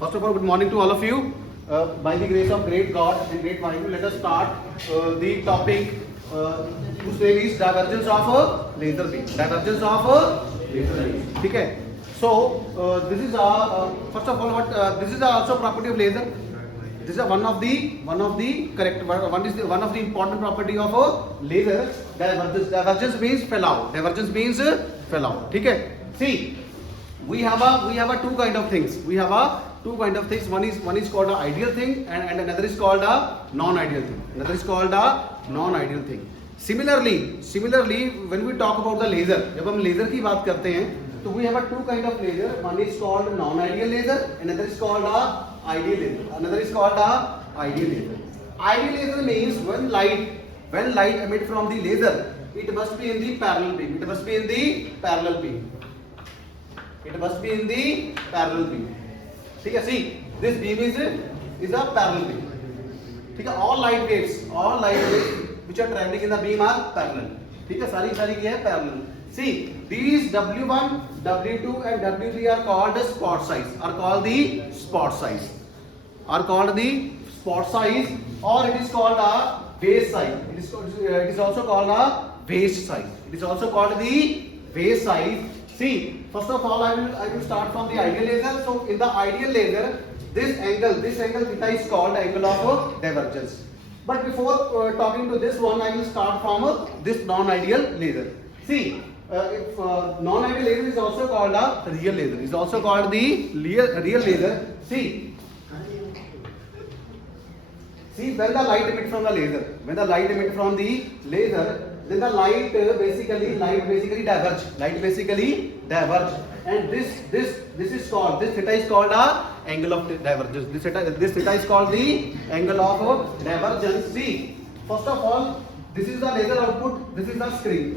First of all, good morning to all of you. By the grace of great God and great Vaheguru, let us start the topic whose name is divergence of a laser beam. Divergence of a laser beam. Okay. So this is first of all what this is also property of laser. This is one of the correct one of the important property of a laser. Divergence means fell out. Divergence means fell out. Okay. See, we have a two kind of things. We have a two kind of things. One is called a ideal thing and another is called a non-ideal thing. Another is called a non-ideal thing. Similarly, when we talk about the laser, जब हम laser की बात करते हैं, तो we have a two kind of laser. One is called non-ideal laser, another is called a ideal laser. Another is called a ideal laser. Ideal laser means when light emit from the laser, it must be in the parallel beam. It must be in the parallel beam. It must be in the parallel beam. ठीक है, see, this beam is a parallel beam. ठीक है, all light waves which are traveling in the beam are parallel. ठीक है, सारी क्या है parallel. See, these W1, W2 and W3 are called the spot size. Are called the spot size. Are called the spot size, or it is called a base size. It is also called a base size. It is also called the base size. See, first of all, I will start from the ideal laser. So, in the ideal laser, this angle theta is called angle of divergence. But before talking to this one, I will start from this non-ideal laser. See, if non-ideal laser is also called a real laser. Is also called the real laser. See, when the light emit from the laser, then the light basically diverge, and this theta is called a angle of divergence. This theta is called the angle of divergence. See, first of all, this is the laser output, this is the screen,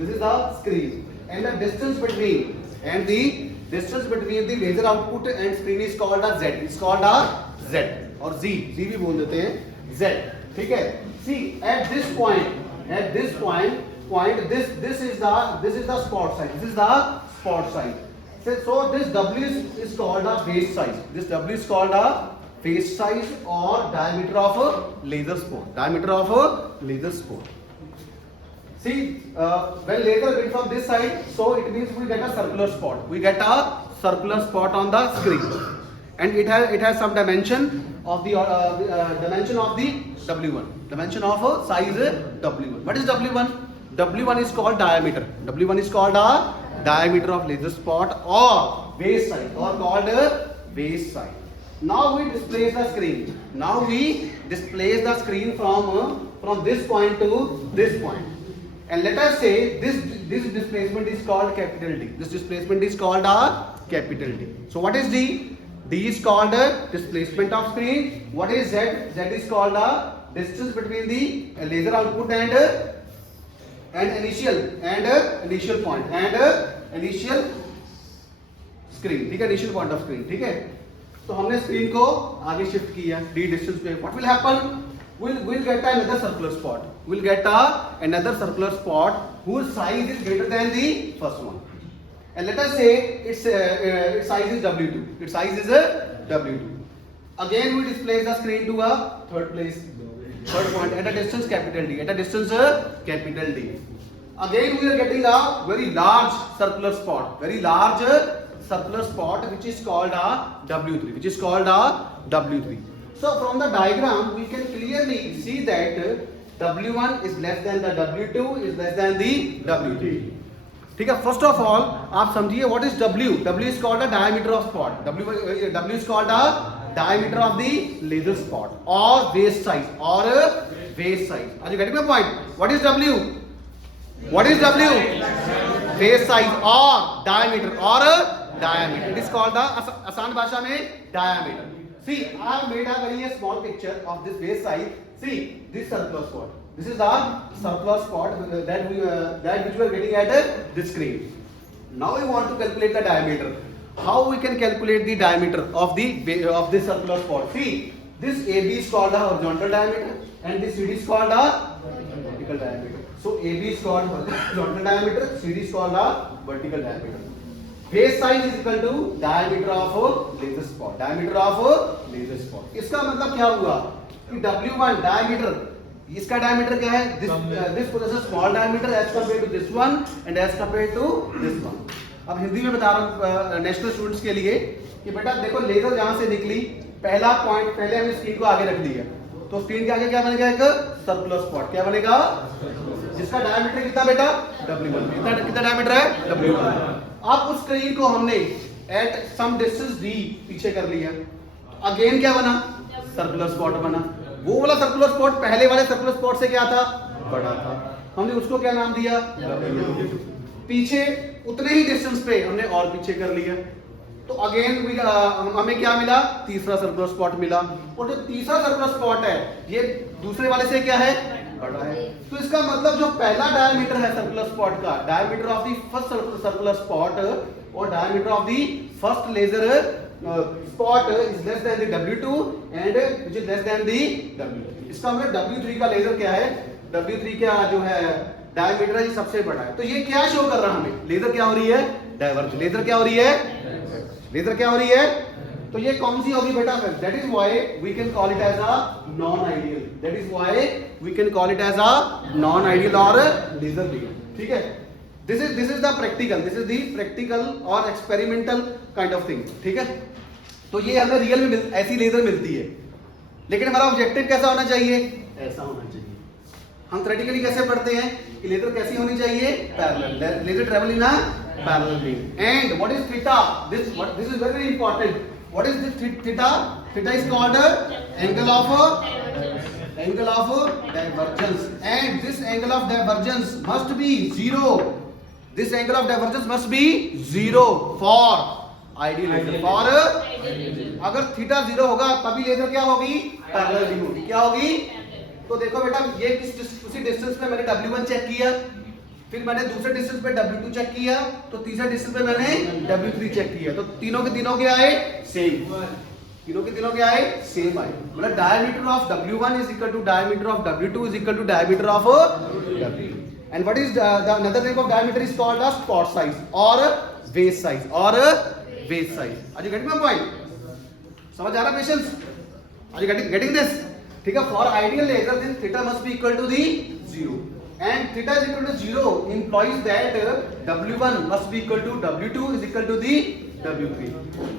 and the distance between the laser output and screen is called a Z. It's called a Z or Z भी बोल देते हैं Z. ठीक है. See, at this point, this is the spot size. This is the spot size. So this W is called a base size. This W is called a base size or diameter of a laser spot. See, when laser emit from this side, so it means we get a circular spot. We get a circular spot on the screen, and it has some dimension of the dimension of the W1. Dimension of a size W1. What is W1? W1 is called diameter. W1 is called a diameter of laser spot or base size, or called a base size. Now we displace the screen from this point to this point. And let us say this displacement is called capital D. This displacement is called a capital D. So what is D? D is called a displacement of screen. What is Z? Z is called a distance between the laser output and initial point and initial screen. ठीक है, initial point of screen. ठीक है, तो हमने screen को आगे shift किया D distance पे. What will happen? We'll get another circular spot. We'll get another circular spot whose size is greater than the first one. And let us say its size is W2. Its size is W2. Again we displace the screen to a third point at a distance capital D. Again we are getting a very large circular spot. Which is called a W3. So from the diagram we can clearly see that W1 is less than the W2 is less than the W3. ठीक है, first of all आप समझिए what is W? W is called a diameter of spot. W is called a diameter of the laser spot or base size. Are you getting my point? What is W? Base size or diameter It is called the आसान भाषा में diameter. See, I have made a very small picture of this base size. See, this circular spot. This is the circular spot that which we are getting at this screen. Now we want to calculate the diameter. How we can calculate the diameter of this circular spot? See, this AB is called the horizontal diameter and this CD is called the vertical diameter. So AB is called horizontal diameter, CD is called the vertical diameter. Base size is equal to diameter of laser spot, diameter of laser spot. इसका मतलब क्या हुआ कि W1 diameter, इसका diameter क्या है, this possesses small diameter as compare to this one and as compare to this one. अब हिंदी में बता रहा हूं नेशनल स्टूडेंट्स के लिए कि बेटा देखो लेजर जहां से निकली, पहला पॉइंट, पहले हमने स्क्रीन को आगे रख लिया, तो स्क्रीन के आगे क्या बनेगा, एक सर्कुलर स्पॉट। क्या बनेगा, जिसका डायमीटर कितना बेटा, W1। कितना डायमीटर है, W1। अब उस स्क्रीन को हमने एट सम डिस्टेंस d पीछे कर लिया, अगेन क्या बना, सर्कुलर स्पॉट बना। वो वाला सर्कुलर स्पॉट पहले वाले सर्कुलर स्पॉट से क्या था, बड़ा था, हमने उसको क्या नाम दिया, W। पीछे उतने ही डिस्टेंस पे हमने और पीछे कर लिया, तो अगेन हमें क्या मिला, तीसरा सर्कुलर स्पॉट मिला। और जो तीसरा सर्कुलर स्पॉट है ये दूसरे वाले से क्या है, बड़ा है। तो इसका मतलब जो पहला डायमीटर है सर्कुलर स्पॉट का, diameter of the first circular spot और diameter of the first laser spot is less than the W2 and which is less than the W3। इसका मतलब W3 का लेजर क्या है, W3 का जो है डायमीटर है, ये सबसे बड़ा है। तो ये क्या शो कर रहा है हमें, लेजर क्या हो रही है, डाइवर्ज। लेजर क्या हो रही है, लेजर क्या हो रही है, तो ये कौन सी होगी बेटा, that is why we can call it as a non ideal, that is why we can call it as a non ideal और लेजर बीम। ठीक है, this is the practical, this is the practical और experimental kind of thing. ठीक है, तो ये हमें real में ऐसी लेजर मिलती है, लेकिन हमारा ऑब्जेक्टिव कैसा होना चाहिए, ऐसा होना चाहिए। हम थ्योरेटिकली कैसे पढ़ते हैं कि लेजर कैसी होनी चाहिए, parallel, laser travel in a parallel beam. And what is theta, this is very important. What is this theta, theta is called angle of divergence, and this angle of divergence must be zero, this angle of divergence must be zero for ideal laser. For अगर theta zero होगा तभी laser क्या होगी, parallel beam होगी। क्या होगी, तो देखो बेटा ये उसी डिस्टेंस पे मैंने W1 चेक किया, फिर मैंने दूसरे डिस्टेंस पे W2 चेक किया, तो तीसरे डिस्टेंस पे मैंने W3 चेक किया, तो तीनों के तीनों क्या आए, सेम। तीनों के तीनों क्या आए, सेम आए। मतलब diameter of W1 is equal to diameter of W2 is equal to diameter of W। And what is the another name of diameter is called the spot size और बेस साइज, और base size. Are you getting my point, समझ आ रहा patients, are you getting this. ठीक है, for ideal laser then theta must be equal to the zero, and theta is equal to zero implies that W1 must be equal to W2 is equal to the W3,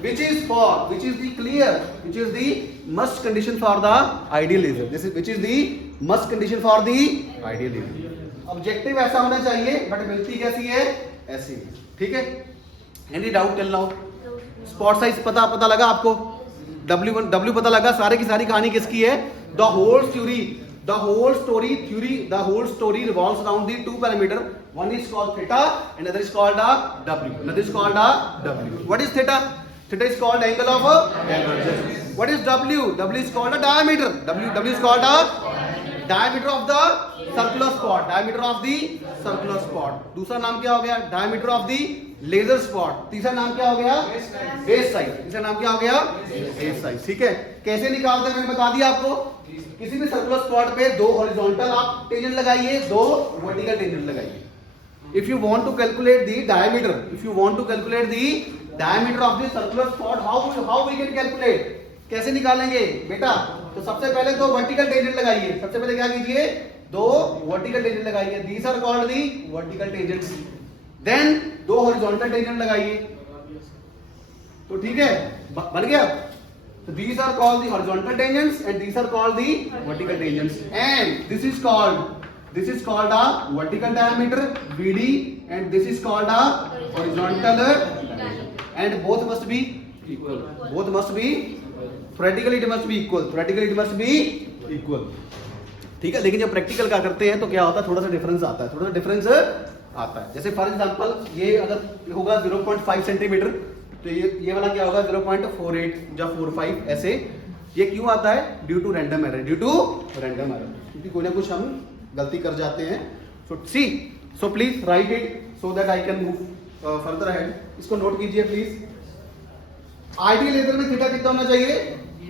which is the clear, which is the must condition for the ideal laser. This is which is the must condition for the ideal laser. Objective ऐसा होना चाहिए, but मिलती कैसी है, ऐसी। ठीक है, any doubt till now? Spot size पता लगा आपको, W पता लगा, सारे की सारी कहानी किसकी है, the whole story revolves around the two parameter, one is called theta and another is called W. What is theta? Theta is called angle of divergence. What is W? W is called a diameter. W is called a diameter of the circular spot, diameter of the circular spot. दूसरा नाम क्या हो गया, diameter of the laser spot. तीसरा नाम क्या हो गया, base size. तीसरा नाम क्या हो गया, base size. ठीक है, कैसे निकालते हैं मैंने बता दिया आपको। किसी भी सर्कुलर स्पॉट पे दो हॉरिजॉन्टल आप टेंजेंट लगाइए, दो वर्टिकल टेंजेंट लगाइए। If you want to calculate the diameter, of the circular spot, how we can calculate, कैसे निकालेंगे बेटा, तो सबसे पहले दो वर्टिकल टेंजेंट लगाइए। सबसे पहले क्या कीजिए, दो वर्टिकल टेंजेंट लगाइए, these are called the vertical tangents. Then दो हॉरिजॉन्टल टेंजेंट लगाइए, तो ठीक है, बन गया। So these are called the horizontal tangents and these are called the vertical tangents, and this is called a vertical diameter VD and this is called a horizontal diameter, and both must be equal. Theoretically it must be equal. ठीक है, लेकिन जब practical का करते हैं तो क्या होता है, थोड़ा सा डिफरेंस आता है। जैसे फॉर एग्जांपल ये अगर होगा 0.5 सेंटीमीटर, तो ये वाला क्या होगा 0.48 या 45 ऐसे। ये क्यों आता है, ड्यू टू रैंडम एरर, क्योंकि कोई ना कुछ हम गलती कर जाते हैं। So please right it so that I can move further ahead. इसको नोट कीजिए प्लीज। आइडियल लेजर में थीटा कितना होना चाहिए,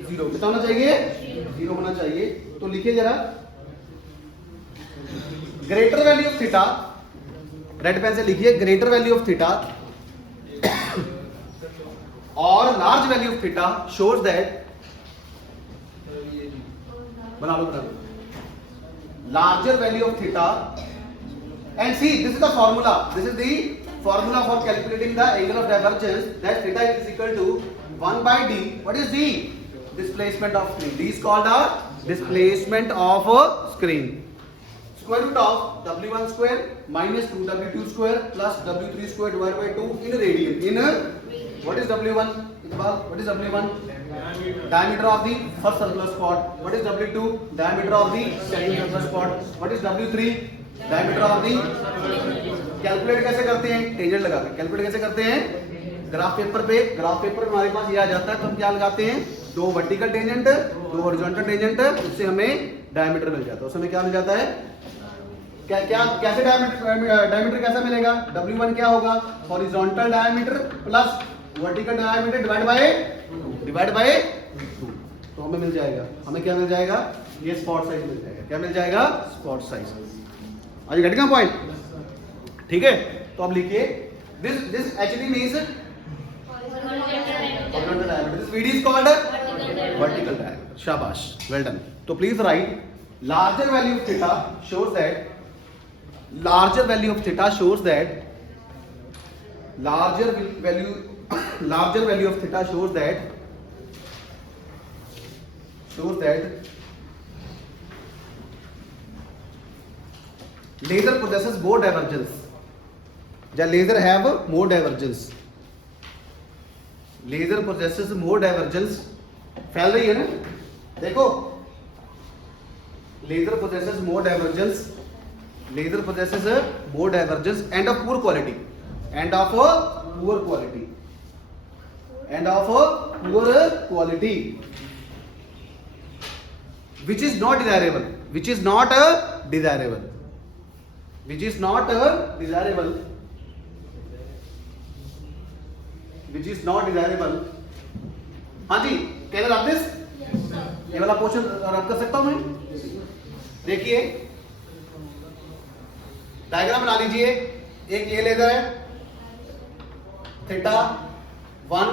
जीरो। कितना होना चाहिए, जीरो होना चाहिए। तो लिखिए जरा, greater value of theta, red pen से लिखिए, ग्रेटर वैल्यू ऑफ थीटा और large value of theta shows that, बना लो larger value of theta, and see this is the formula, this is the formula for calculating the angle of divergence, that theta is equal to 1 by d. What is d? Displacement of screen. D is called a displacement of a screen. Square root of w1 square minus 2w2 square plus w3 square divided by 2 in radian. In what is w1? What is w1? Diameter of the first circular spot. What is w2? Diameter of the second circular spot. What is w3? Diameter of the. Calculate कैसे करते हैं? Tangent लगा के calculate कैसे करते हैं? Graph paper पे हमारे पास ये आ जाता है, तो हम क्या लगाते हैं? दो वर्टिकल टेंजेंट, दो हॉरिजॉन्टल टेंजेंट, उससे हमें डायमीटर मिल जाता है। उसमें क्या मिल जाता है? क्या कैसे डायमीटर कैसा मिलेगा? W1 क्या होगा? Horizontal diameter plus vertical diameter divide by 2। तो हमें मिल जाएगा, हमें क्या मिल जाएगा? ये स्पॉट साइज मिल जाएगा। क्या मिल जाएगा? Spot size. आज गेटिंग अ पॉइंट? ठीक है, तो अब लिखिए this actually means horizontal diameter. This VD is called vertical diameter. शाबाश, well done. तो please write larger value of theta shows that larger value of theta shows that larger value of theta shows that laser possesses more divergence. The laser have more divergence. Laser possesses more divergence. फैल रही है ना? देखो, laser possesses more divergence. Laser possesses more divergence and of poor quality. And of poor quality. And of poor quality. Which is not desirable. Which is not desirable. Which is not desirable. Which is not desirable. हाँ जी, can rub this? ये वाला portion रब कर सकता हूं मैं? देखिए, diagram बना लीजिए। एक ये लेजर है, थीटा 1,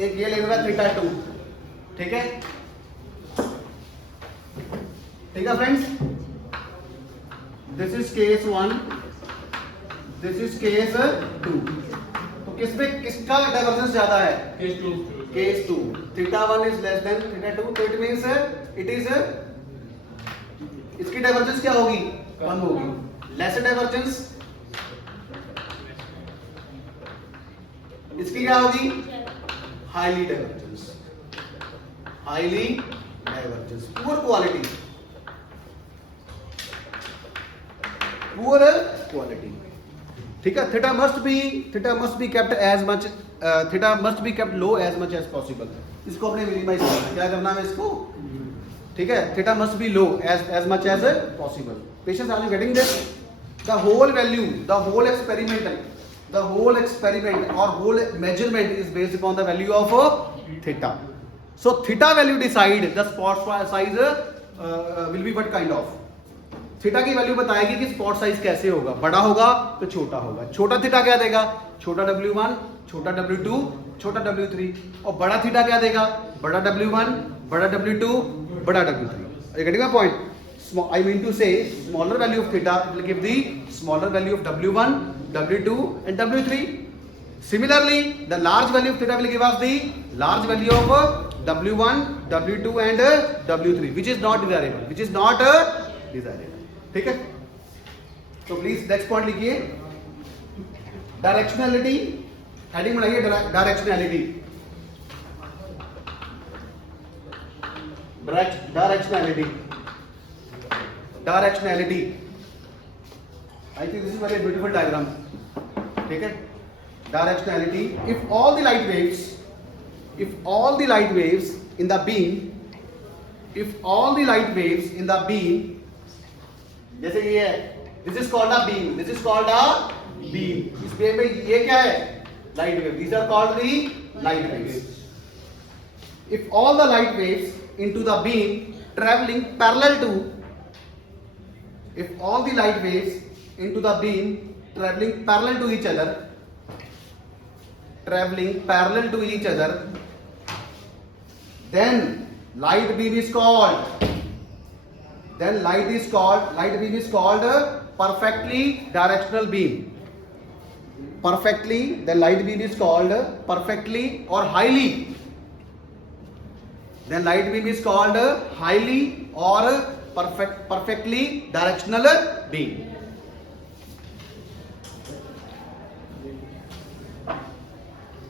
एक ये लेजर है थीटा 2। ठीक है, ठीक है friends, this is case 1, this is case 2। तो किसका डाइवर्जेंस ज्यादा है? Case 2। Theta 1 is less than theta 2, तो इट मींस इट इज, इसकी डाइवर्जेंस क्या होगी? 1 होगी। लेसर डाइवर्जेंस इसकी क्या होगी? Highly divergence. Highly divergence, poor quality, poor quality. ठीक है, theta must be kept as much, theta must be kept low as much as possible. इसको अपने मिनिमाइज करना है। क्या करना है इसको? ठीक है, theta must be low as much as possible. Patience, are you getting this? The whole value, the whole experiment or whole measurement is based upon the value of theta. So theta value decide the spot size will be what kind of. Theta की value बताएगी कि spot size कैसे होगा, बड़ा होगा तो छोटा होगा। छोटा थीटा क्या देगा? छोटा W1, छोटा W2, छोटा W3। और बड़ा थीटा क्या देगा? बड़ा W1, बड़ा W2, बड़ा W3। Are you getting my point? I mean to say smaller value of theta will give the smaller value of W1, W2 and W3. Similarly, the large value of theta will give us the large value of W1, W2 and W3, which is not desirable. Which is not desirable. ठीक है, तो please next point लिखिए, directionality. Heading बनाइए directionality. Directionality, directionality. I think this is very beautiful diagram. ठीक है, directionality. If all the light waves in the beam, जैसे ये है, this is called a beam, this is called a beam. इस beam में ये क्या है? Light wave. These are called the light waves. If all the light waves into the beam travelling parallel to, if all the light waves into the beam traveling parallel to each other, traveling parallel to each other, then light beam is called, light beam is called perfectly directional beam. Then light beam is called perfectly or highly, then light beam is called highly or perfectly directional beam.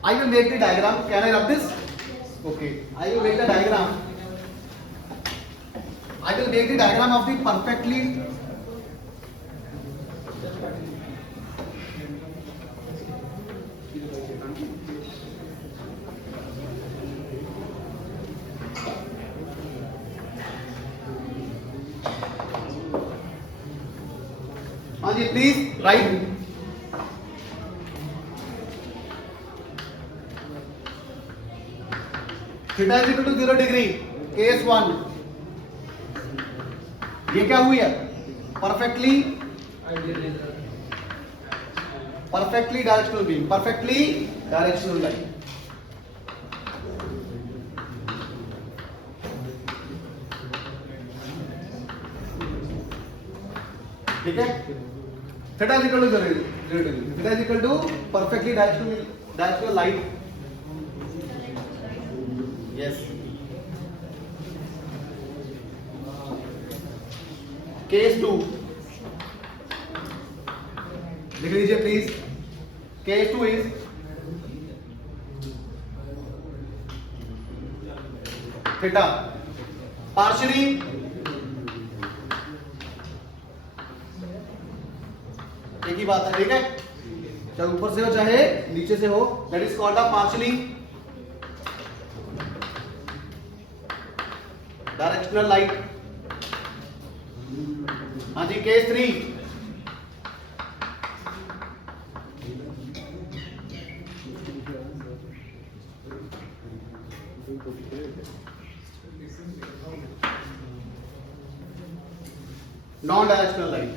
I will make the diagram. Can I rub this? Okay. I will make the diagram. I will make the diagram of the perfectly. हाँ जी, please write. Theta is equal to 0 degree, case 1. ये क्या हुई है? Perfectly directional beam, perfectly directional line. ठीक है. Theta is equal to 0 degree, theta is equal to perfectly directional line. Yes. Case 2. लिख लीजिए please. Case 2 is theta partially एक ही बात है. ठीक है, चाहे ऊपर से हो चाहे नीचे से हो, that is called a partially directional light. हाँ जी, case 3. Non directional light.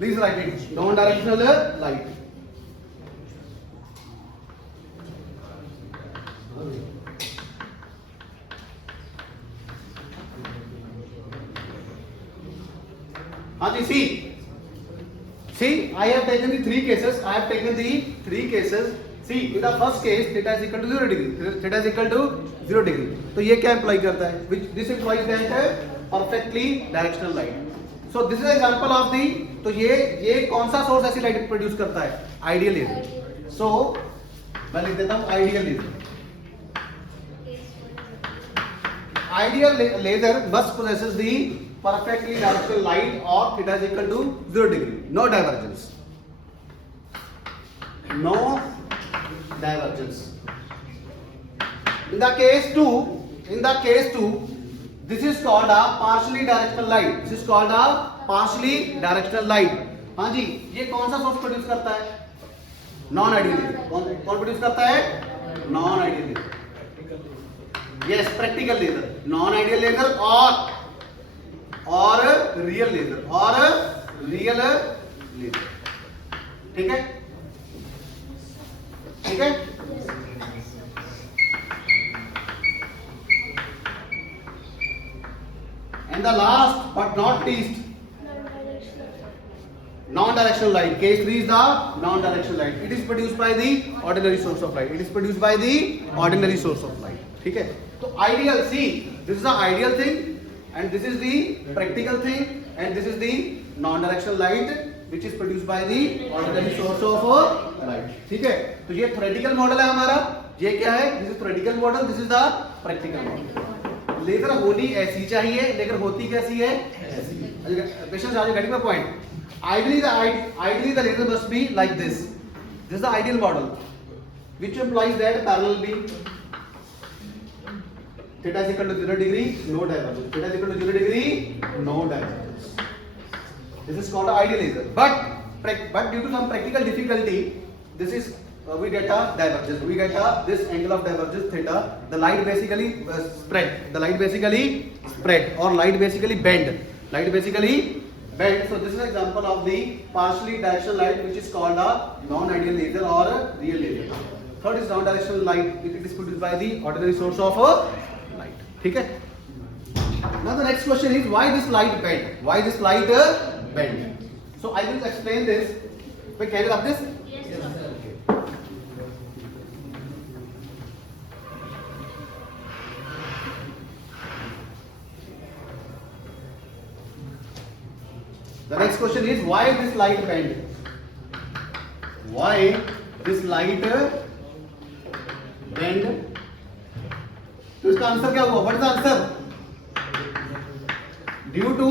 Please write it. Non-directional light. हाँ जी, see, I have taken the three cases. See, in the first case, theta is equal to 0 degree. Theta is equal to 0 degree. तो ये क्या imply करता है? Which this implies that perfectly directional light. So this is an example of the. तो ये कौन सा source ऐसी लाइट प्रोड्यूस करता है? Ideal laser. सो मैं लिख देता हूं ideal laser. Ideal laser must possesses the perfectly directional light or theta is equal to 0 degree. No divergence. No divergence. In the case 2, this is called a partially directional light. This is called a partially directional light. हाँ जी, ये कौन सा source produce करता है? Non ideal laser. कौन produce करता है? Non ideal laser. Yes, practical laser. Non ideal laser और रियल लेजर. ठीक है. And the last but not least, non-directional light. Case 3 is the non-directional light. It is produced by the ordinary source of light. ठीक है. तो ideal, see, this is the ideal thing, and this is the practical thing, and this is the non-directional light, which is produced by the ordinary source of light. ठीक है. तो ये theoretical model है हमारा. ये क्या है? This is theoretical model. This is the practical model. Laser होनी ऐसी चाहिए, लेकिन होती कैसी है? ऐसी. Questions are getting my point. Ideally the laser must be like this. This is the ideal model, which implies that parallel beam. Theta is equal to 0 degree, no divergence. Theta is equal to 0 degree, no divergence. This is called an ideal laser. But due to some practical difficulty, this is we get a divergence. We get this angle of divergence theta. The light basically spread. The light basically spread, or light basically bend. Light basically bend. So this is an example of the partially directional light, which is called a non-ideal laser or a real laser. Third is non-directional light. It is produced by the ordinary source of light. Okay. Now the next question is, why this light bend? Why this light bend? So I will explain this. Wait, can you up this? Yes, sir. The next question is, why this light bend? Why this light bend? तो इसका answer क्या हुआ? What is the answer? Due to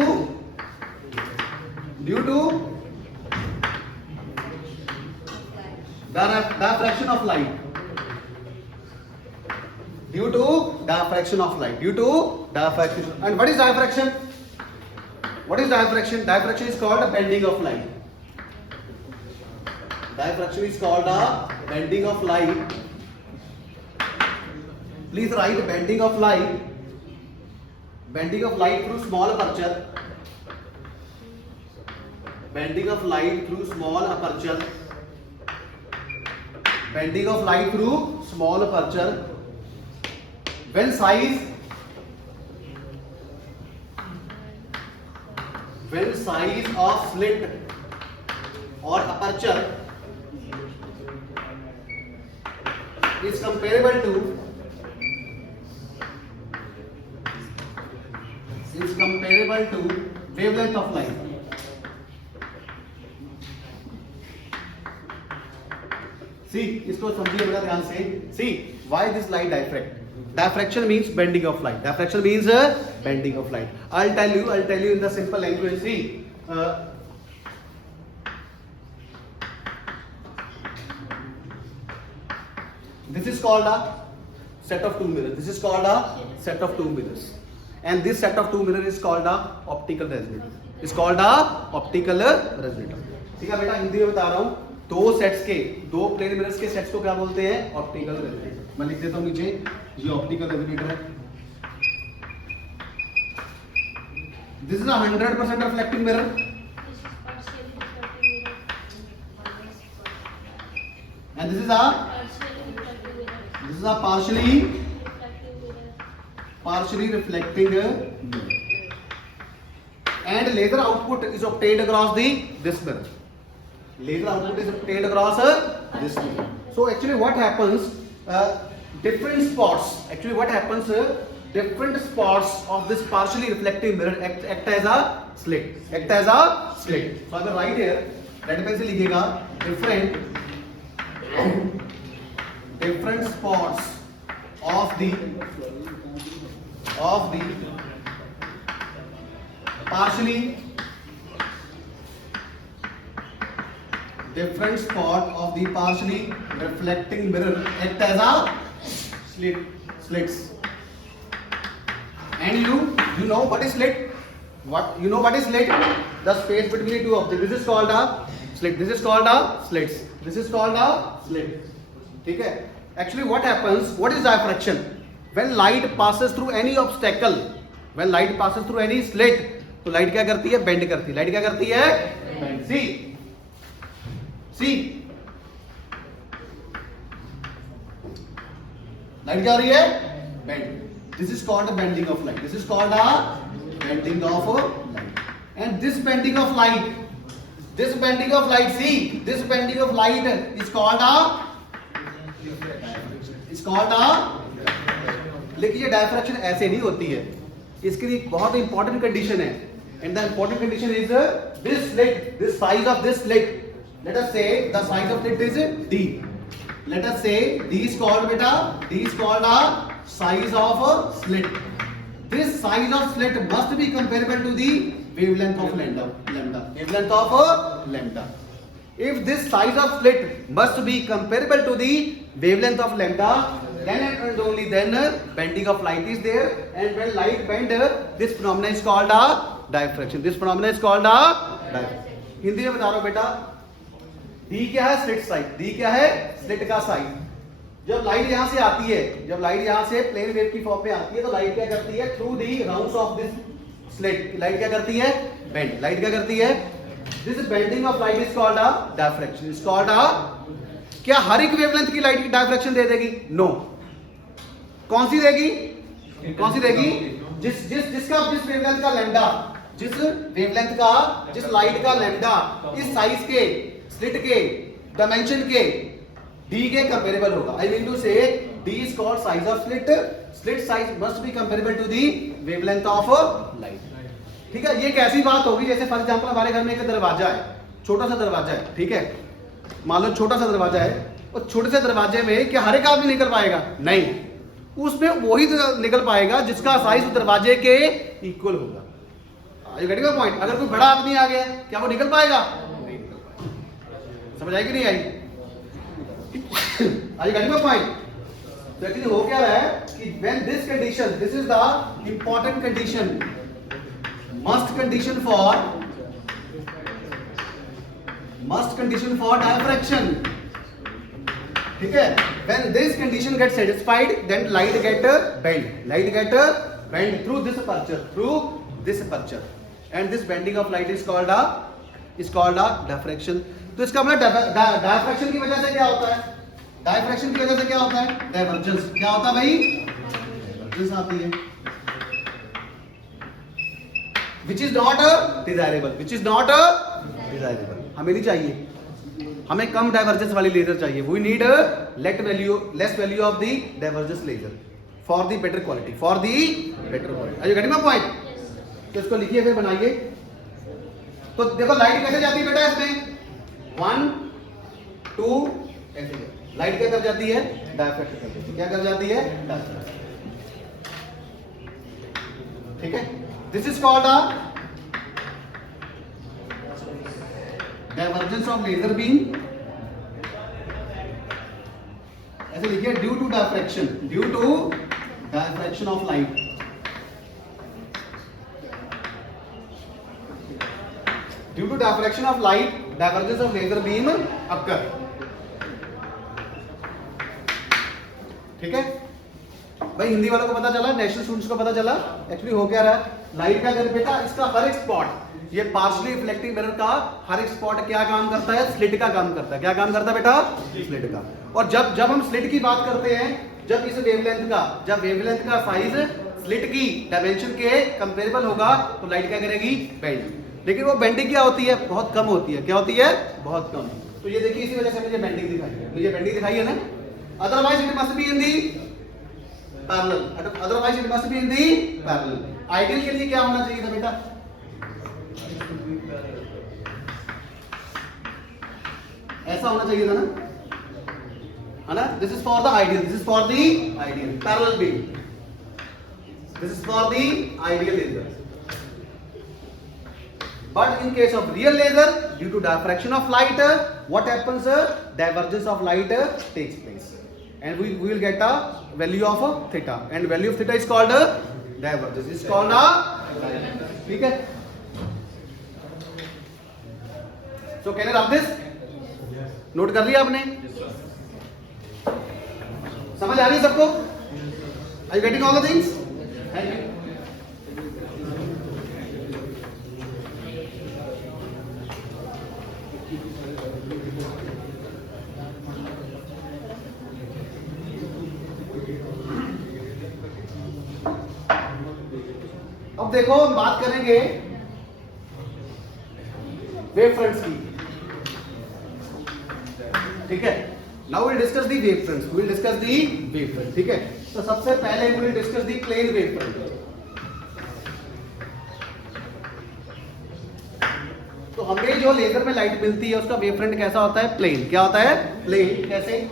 the diffraction of light. Due to diffraction of light. Due to diffraction. And what is diffraction? What is diffraction? Diffraction is called a bending of light. Diffraction is called a bending of light. Please write bending of light. Bending of light through small aperture. Bending of light through small aperture. Bending of light through small aperture. When size of slit or aperture is comparable to wavelength of light. See, इसको समझिए बड़ा ध्यान से. See, why this light diffract? Diffraction means bending of light. Diffraction means bending of light. I'll tell you in the simple language. See, this is called a set of two mirrors. This is called a set of two mirrors. And this set of two mirrors is called a optical resonator. It's called a optical resonator. ठीक है बेटा, हिंदी में बता रहा हूँ. दो sets के, दो प्लेन मिरर्स के सेट्स को क्या बोलते हैं? Optical resonator. मैं लिख देता हूँ नीचे, ये ऑप्टिकल रेजोनेटर है. This is a 100% reflecting mirror. And this is a partially reflecting mirror. And laser output is obtained across this mirror. Laser output is obtained across this mirror. So actually what happens, different spots of this partially reflecting mirror act as a slit. So I will write here, red pen से लिखिएगा, different spots of the partially reflecting mirror act as a slits. And you know what is slit? What is slit? The space between the two objects. This is called a slit. This is called a slits. This is called a slit. ठीक है? Actually what happens? What is diffraction? When light passes through any obstacle, when light passes through any slit, तो light क्या करती है? Bend करती है. Light क्या करती है? बेंड. सी लाइट क्या हो रही है? Bend. This is called bending of light. This is called bending of light. And this bending of light, see, this bending of light is called लेकिन ये डायफ्रैक्शन ऐसे नहीं होती है. इसके लिए बहुत इंपॉर्टेंट कंडीशन है. And the important condition is this slit, this size of this slit. Let us say the size of slit is d. Let us say d is called beta, d is called a size of a slit. This size of slit must be comparable to the wavelength of lambda. Wavelength of lambda. If this size of slit must be comparable to the wavelength of lambda, then and only then bending of light is there. And when light bend, this phenomenon is called a diffraction. This phenomenon is called a diffraction. Hindi में बता रहा हूँ बेटा, D क्या है? Slit size. D क्या है? Slit का साइज। जब लाइट यहां से आती है, जब लाइट यहां से प्लेन वेव की फॉर्म में आती है, तो लाइट क्या करती है? Through the rounds of this slit light क्या करती है? बेंड। लाइट क्या करती है? This bending of light is called a diffraction. Is called अ, क्या हर एक वेवलेंथ की लाइट की डायफ्रैक्शन दे देगी? नो। कौन सी देगी? कौन सी देगी? जिस वेवलेंथ का लैम्डा, जिस वेवलेंथ का, जिस लाइट का लैम्डा इस साइज के स्लिट के डायमेंशन के d के कंपेरेबल होगा। I mean to say d is called size of slit. Slit size must be comparable to the wavelength of light. ठीक है, ये कैसी बात होगी? जैसे फॉर एग्जांपल हमारे घर में एक दरवाजा है, छोटा सा दरवाजा है, ठीक है, मान लो छोटा सा दरवाजा है, और छोटे से दरवाजे में क्या हर एक आदमी निकल पाएगा? नहीं, उसमें वही निकल पाएगा जिसका साइज दरवाजे के इक्वल होगा। You getting my point? अगर कोई बड़ा आदमी आ गया, क्या वो निकल पाएगा? नहीं निकल पाएगा। समझ आई कि नहीं आई? Are you getting my point? तो एक्चुअली हो क्या रहा है कि when this condition, this is the important condition, must condition for diffraction. ठीक है, when this condition gets satisfied, then light get bent through this aperture, and this bending of light is called a diffraction. तो इसका मतलब diffraction की वजह से क्या होता है? डायफ्रैक्शन की वजह से क्या होता है? डाइवर्जेंस। क्या होता है भाई? डाइवर्जेंस आती है, which is not desirable, हमें नहीं चाहिए। हमें कम डाइवर्जेंस वाली लेजर चाहिए। We need less value of the divergence laser for the better quality, are you getting my point? तो इसको लिखिए, फिर बनाइए। तो देखो लाइट कैसे जाती है बेटा इसमें? 1 2 ऐसे लाइट क्या कर जाती है? डायफ्रैक्ट कर जाती है। क्या कर जाती है? डायफ्रैक्ट। ठीक है, this is called a divergence of laser beam. ऐसे लिखिए, due to diffraction of light, due to diffraction of light, divergence of laser beam occur. ठीक है भाई, हिंदी वालों को पता चला, नेशनल स्टूडेंट्स को पता चला। एक्चुअली हो क्या रहा है, लाइट का अगर बेटा इसका हर एक स्पॉट, ये पार्शियली रिफ्लेक्टिंग मिरर का हर एक स्पॉट क्या काम करता है? स्लिट का काम करता है। क्या काम करता है बेटा? स्लिट का। और जब हम स्लिट की बात करते हैं, जब इस वेवलेंथ का साइज स्लिट की डायमेंशन के कंपेरेबल होगा, तो लाइट क्या करेगी? बेंड। लेकिन वो बेंडिंग क्या होती है? बहुत कम होती है। क्या होती है? बहुत कम। तो ये देखिए, इसी वजह से मुझे बेंडिंग दिखाई है ना। Otherwise it must be in the parallel. Ideal के लिए क्या होना चाहिए था बेटा? ऐसा होना चाहिए था ना, है ना? This is for the ideal, parallel beam. This is for the ideal laser. But in case of real laser, due to diffraction of light, what happens? Divergence of light takes place, and we will get a value of theta, and value of theta is called divergence. Is called divergence. ठीक है? So can you rub this? Note कर लिया आपने? समझ आ रही है सबको? Are you getting all the things? Thank you. अब देखो, हम बात करेंगे वेव फ्रंट्स की। ठीक है, now will discuss the wave front. ठीक है, तो सबसे पहले will discuss the plane wave front. तो हमें जो लेजर में लाइट मिलती है उसका वेव फ्रंट कैसा होता है? प्लेन। क्या होता है? प्लेन। कैसे?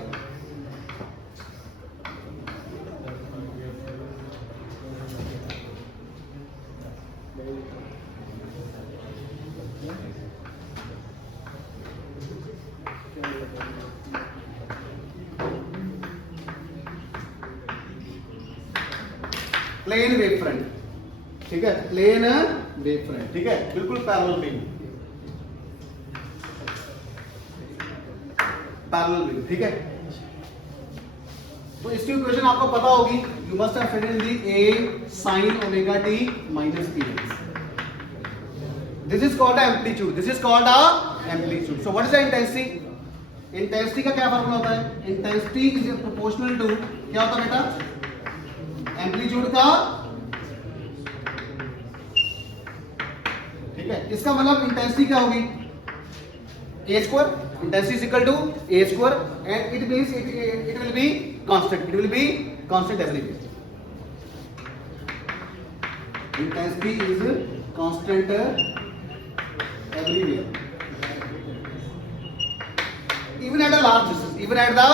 Plane wave front. ठीक है, प्लेन वेव फ्रंट। ठीक है, बिल्कुल पैरेलल बीम। पैरेलल वेव, ठीक है। तो इसकी इक्वेशन आपको पता होगी, you must have fitted in the a sin omega t minus px. This is called amplitude. This is called a amplitude. So what is the intensity? Intensity का क्या formula होता है? Intensity is proportional to क्या होता है बेटा? Amplitude का, ठीक है। इसका मतलब इंटेंसिटी क्या होगी? a square. Intensity is equal to a square and it means it will be constant. It will be constant everywhere. Intensity is constant everywhere. Even at the large distance. Even at the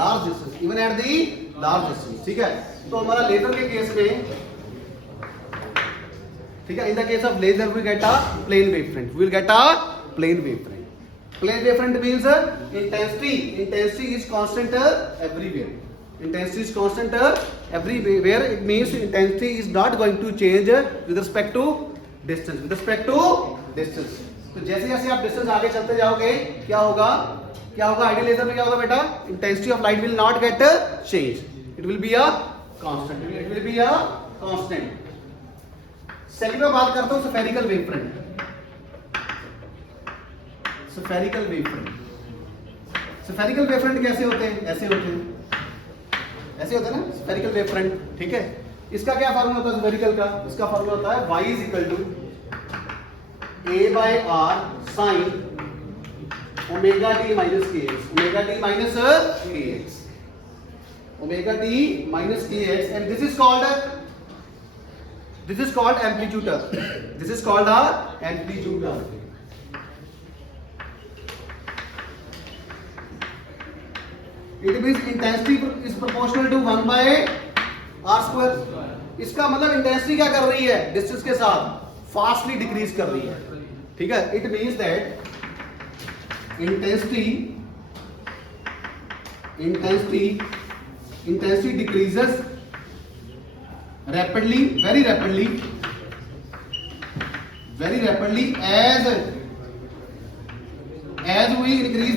large distance. Even at the large distance. ठीक है। तो हमारा laser के case में, ठीक है, in the case of laser we get a plane wavefront. We will get a plane wavefront. Plane wavefront means intensity is constant everywhere. Intensity is constant everywhere. It means intensity is not going to change with respect to distance. With respect to distance. तो जैसे जैसे आप distance आगे चलते जाओगे क्या होगा? क्या होगा? आइडियल लेजर में क्या होगा बेटा? Intensity of light will not get change. It will be a constant. It will be a constant. Second में बात करता हूं spherical wavefront. Spherical wavefront. Spherical wavefront कैसे होते हैं? ऐसे होते हैं, ऐसे होते हैं ना स्फेरिकल वेवफ्रंट, ठीक है। इसका क्या फॉर्मूला होता है स्फेरिकल का? इसका फॉर्मूला होता है y is equal to a/r sin omega t minus kx. Omega t minus kx. Omega t minus kx and this is called amplitude term. This is called a amplitude term. It means intensity is proportional to 1 by r square. इसका मतलब intensity क्या कर रही है? Distance के साथ fastly decrease कर रही है, ठीक है। It means that intensity decreases rapidly, very rapidly as we increase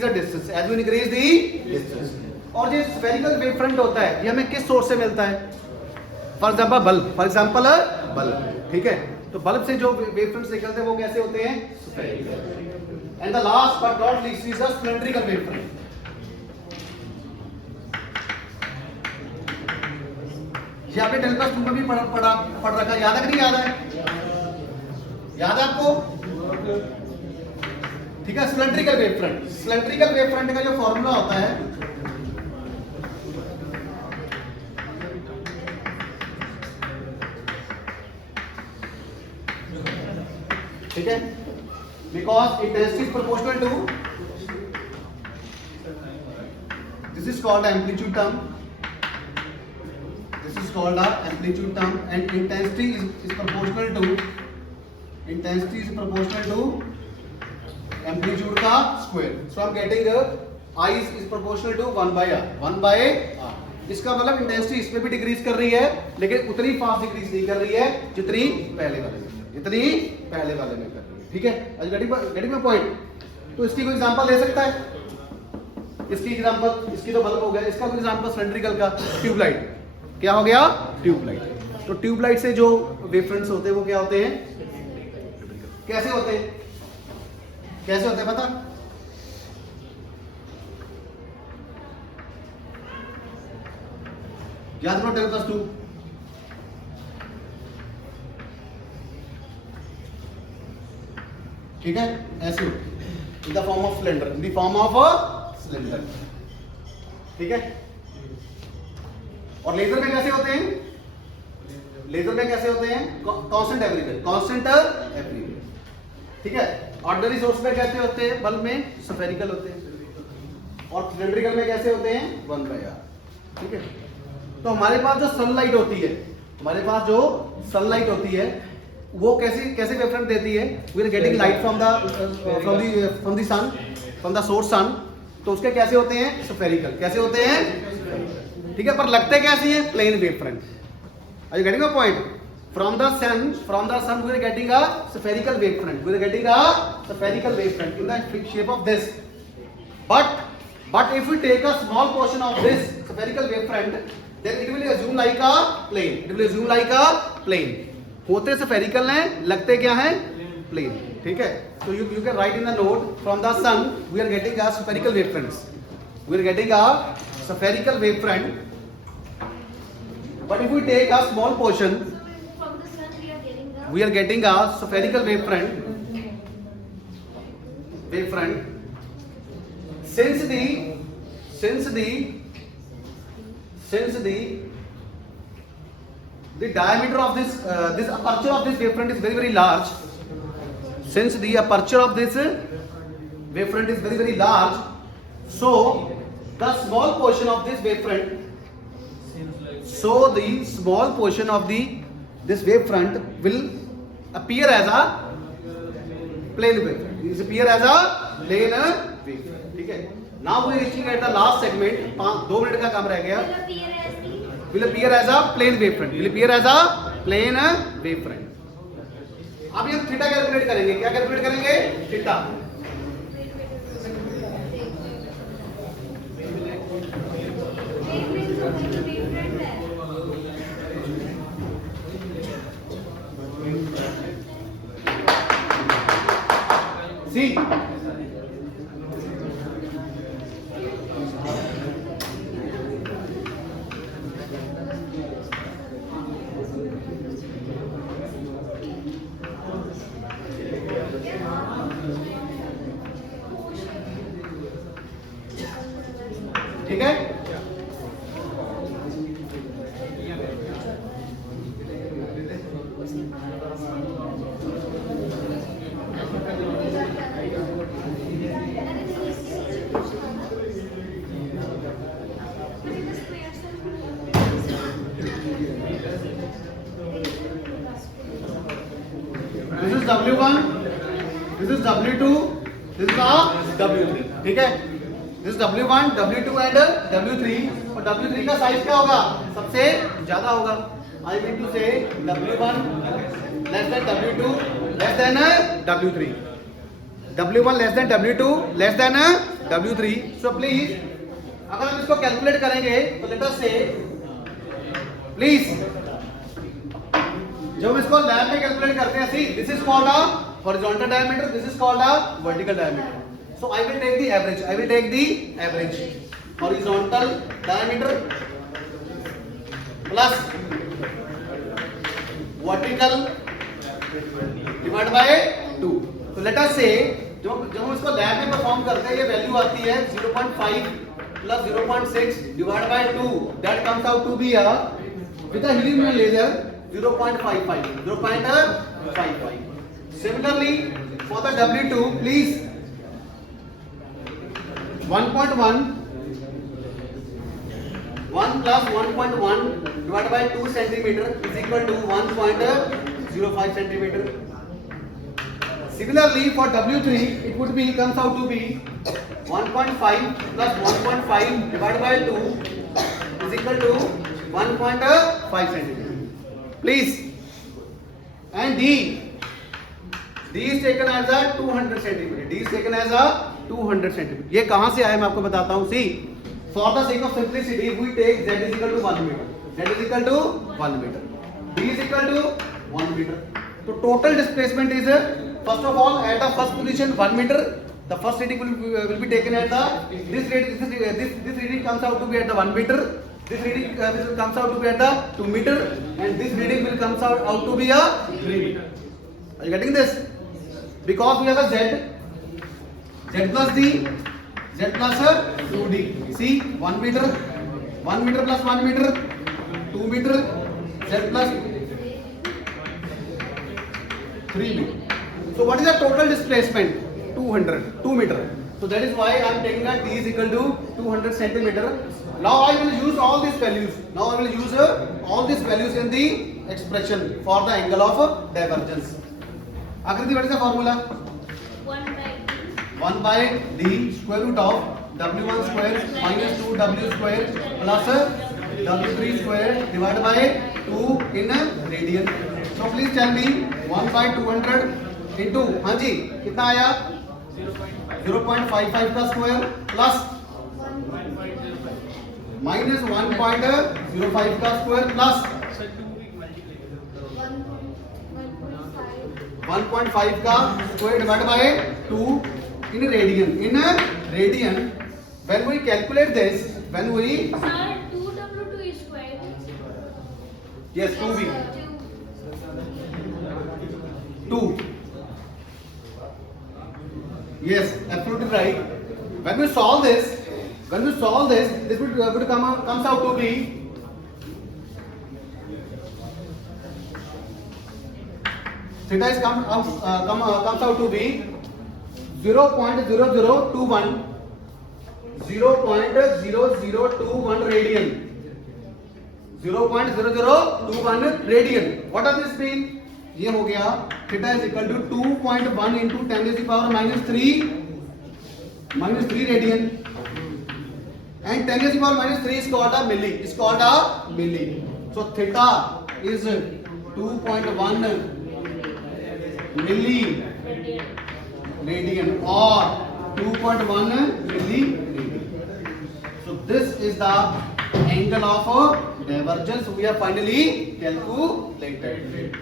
the distance. और जो स्फेरिकल वेवफ्रंट होता है ये हमें किस सोर्स से मिलता है? फॉर एग्जांपल बल्ब, ठीक है। तो बल्ब से जो वेवफ्रंट्स निकलते हैं वो कैसे होते हैं? Spherical. And the last but not least is the cylindrical wavefront. ये आपने 10+2 में भी पढ़ रखा, याद है कि नहीं याद है? याद है आपको? ठीक है। सिलेंड्रिकल वेवफ्रंट का जो फॉर्मूला होता है, ठीक है, because intensity is proportional to, this is called amplitude term. This is called a amplitude term and intensity is proportional to amplitude का square. So I'm getting I is proportional to 1 by r. इसका मतलब intensity इसमें भी decrease कर रही है लेकिन उतनी फास्ट डिक्रीज नहीं कर रही है जितनी पहले वाले में कर रही है, ठीक है। Getting my point. तो इसकी कोई एग्जांपल ले सकता है? इसकी तो बल्ब हो गया. इसका कोई एग्जांपल सिलेंड्रिकल का ट्यूबलाइट. क्या हो गया? ट्यूबलाइट. तो ट्यूबलाइट से जो वेवफ्रंट्स होते हैं वो क्या होते हैं? कैसे होते हैं पता? याद करो 10+2. ठीक है, ऐसे in the form of cylinder, ठीक है। और लेजर में कैसे होते हैं? कांस्टेंट एवरीवेयर, ठीक है। ऑर्डिनरी सोर्स में कैसे होते हैं? बल्ब में स्फेरिकल होते हैं और सिलेंड्रिकल में कैसे होते हैं? 1 by r, ठीक है। तो हमारे पास जो सनलाइट होती है वो कैसे वेवफ्रंट देती है? We are getting light from the sun, from the source sun. तो उसके कैसे होते हैं? स्फेरिकल. कैसे होते हैं? ठीक है, पर लगते कैसे हैं? Plane wavefront. Are you getting my point? from the sun we are getting a spherical wavefront. We are getting a spherical wavefront in the shape of this. But if we take a small portion of this spherical wavefront, then it will assume like a plane. It will assume like a plane. होते spherical हैं, लगते क्या हैं? Plane. ठीक है? So you can write in the note, from the sun we are getting a spherical wavefronts. We are getting a spherical wavefront. But if we take a small portion, From the sun we are getting a spherical wavefront. Since the diameter of this aperture of this wavefront is very large. Since the aperture of this wavefront is very large, so the small portion of this wavefront, this wavefront will appear as a plane wavefront. It will appear as a plane wavefront. ठीक है? Now we are reaching at the last segment. 2 minute का काम रह गया. Will appear as a plane wavefront. Will appear as a plane wavefront. अब ये theta calculate करेंगे. क्या कैलकुलेट करेंगे? थीटा. See. ठीक है? This is W1, this is W2, this is W3. ठीक है? This is W1, W2 and W3. और W3 का साइज क्या होगा? सबसे ज्यादा होगा. I mean to say W1 less than W2 less than W3. W1 less than W2 less than W3. So please, अगर हम इसको कैलकुलेट करेंगे तो let us say, please, जब हम इसको लैब में कैलकुलेट करते हैं, see, this is called a horizontal diameter, this is called a vertical diameter. So I will take the average. I will take the average. Horizontal diameter plus vertical divided by 2. So let us say, जब हम इसको lab में perform करते हैं, ये value आती है 0.5 plus 0.6 divided by 2. That comes out to be a, with a helium laser, 0.55. 0.55. Similarly, for the W2, please. 1.1 1 plus 1.1 divided by 2 centimeter is equal to 1.05 centimeter. Similarly, for W3, it would be, comes out to be 1.5 plus 1.5 divided by 2 is equal to 1.5 centimeter. Please, and D is taken as a 200 centimeter. D is taken as a 200 centimeter. ये कहाँ से आया मैं आपको बताता हूँ. See, for the sake of simplicity, we take Z is equal to 1 meter. Z is equal to 1 meter. D is equal to 1 meter. So total displacement is, first of all, at the first position 1 meter. The first reading will be taken at the, this reading comes out to be at the 1 meter. This reading comes out to be at the 2 meter, and this reading will comes out to be a 3 meter. Are you getting this? Because we have a Z plus D, Z plus 2D. See, 1 meter plus 1 meter, 2 meter, Z plus 3 meter. So what is the total displacement? 2 meter. So that is why I am taking a T is equal to 200 centimeter. Now I will use all these values. Now I will use all these values in the expression for the angle of divergence. Akriti, what is the formula? 1 by D square root of W1 square minus 2W square plus W3 square divided by 2 in radian. So please tell me 1 by 200 into, हाँ जी कितना आया 0.55 का square plus minus 1.05 का square plus 1.5 का square divide by 2 in radian. When we calculate this, when we Sir, 2W2 is square. yes 2b 2 yes absolutely right. When we solve this this would comes out to be theta is comes out to be 0.0021 radian. 0.0021 radian. What does this mean? ये हो गया theta is equal to 2.1 into 10 to the power minus 3 radian, and 10 to the power minus 3 is called a milli. Is called a milli. So theta is 2.1 milli radian or 2.1 milli radian. So this is the angle of divergence we have finally calculated.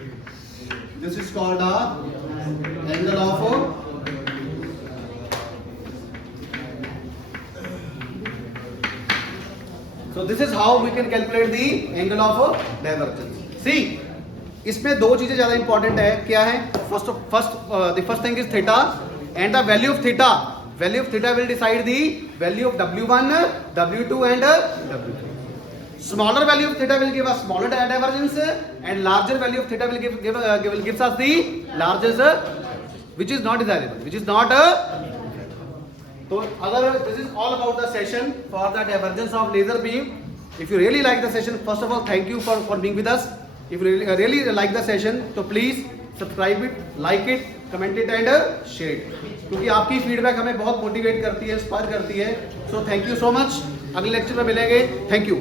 This is called the angle of so this is how we can calculate the angle of divergence. See, इसमें दो चीजें ज्यादा important है. क्या है? The first thing is theta, and the value of theta will decide the value of W1, W2 and W3. Smaller value of theta will give us smaller divergence, and larger value of theta will gives us the largest, which is not desirable, which is not so other. This is all about the session for the divergence of laser beam. If you really like the session, first of all thank you for being with us. If you really like the session, so please subscribe it, like it, comment it and share it. क्योंकि आपकी feedback हमें बहुत motivate करती है, inspire करती है. So thank you so much. अगले lecture में मिलेंगे. Thank you.